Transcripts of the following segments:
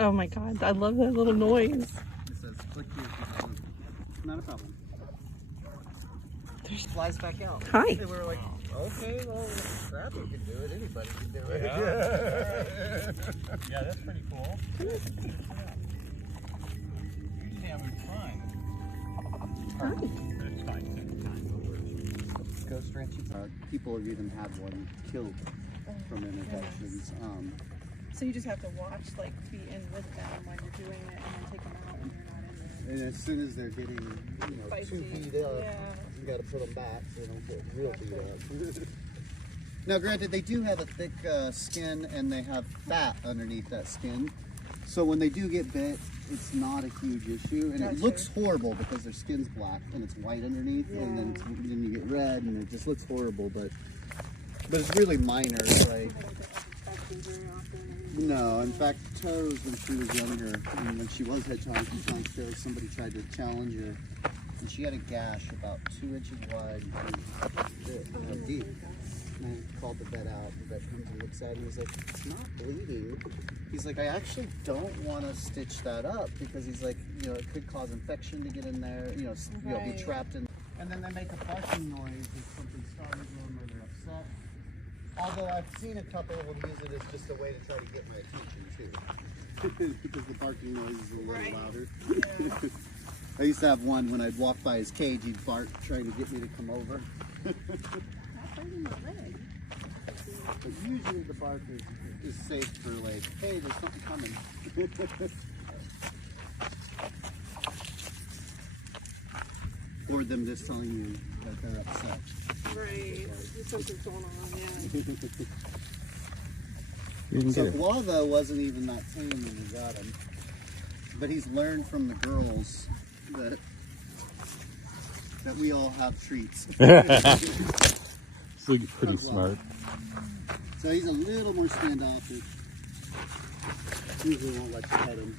Oh my god, I love that little noise. It says click here. Not a problem. Flies back out. Hi. And we were like, okay, well, Rabbit can do it. Anybody can do it. Yeah, yeah, that's pretty cool. Usually having fun. Hi. But it's fine. Ghost ranches. People have even had one killed from infections. So you just have to watch, like, be in with them when you're doing it, and then take them out when you're not in there. And as soon as they're getting, 2 feet up, you got to put them back so they don't get real beat up. Now, granted, they do have a thick skin and they have fat underneath that skin. So when they do get bit, it's not a huge issue. And it looks horrible because their skin's black and it's white underneath. And then you get red and it just looks horrible. But it's really minor. Like, no, in fact, Toes, when she was younger, and when she was head Toes, somebody tried to challenge her, and she had a gash about 2 inches wide and deep. And I called the vet out. The vet comes and looks at it, and he's like, "It's not bleeding." He's like, "I actually don't want to stitch that up because he's like, it could cause infection to get in there. You'll be trapped in." And then they make a barking noise if something startles them or they're upset. Although I've seen a couple of them use it as just a way to try to get my attention too. Because the barking noise is a little louder. Yeah. I used to have one when I'd walk by his cage, he'd bark trying to get me to come over. Not hurting my leg. But usually the bark is safe for like, hey, there's something coming. Or them just telling you that they're upset. Right. Something's going on, So Guava wasn't even that tame when we got him. But he's learned from the girls that we all have treats. Pretty smart. So he's a little more standoffish. Usually won't let you pet him.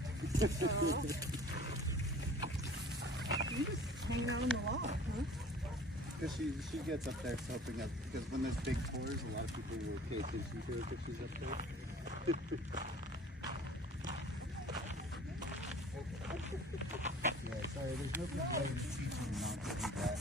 You just hanging out on the wall, huh? Because she gets up there soaping up. Because when there's big pores, a lot of people will pay attention to her because she's up there. Yeah, sorry, there's no good way to teach them not to do that.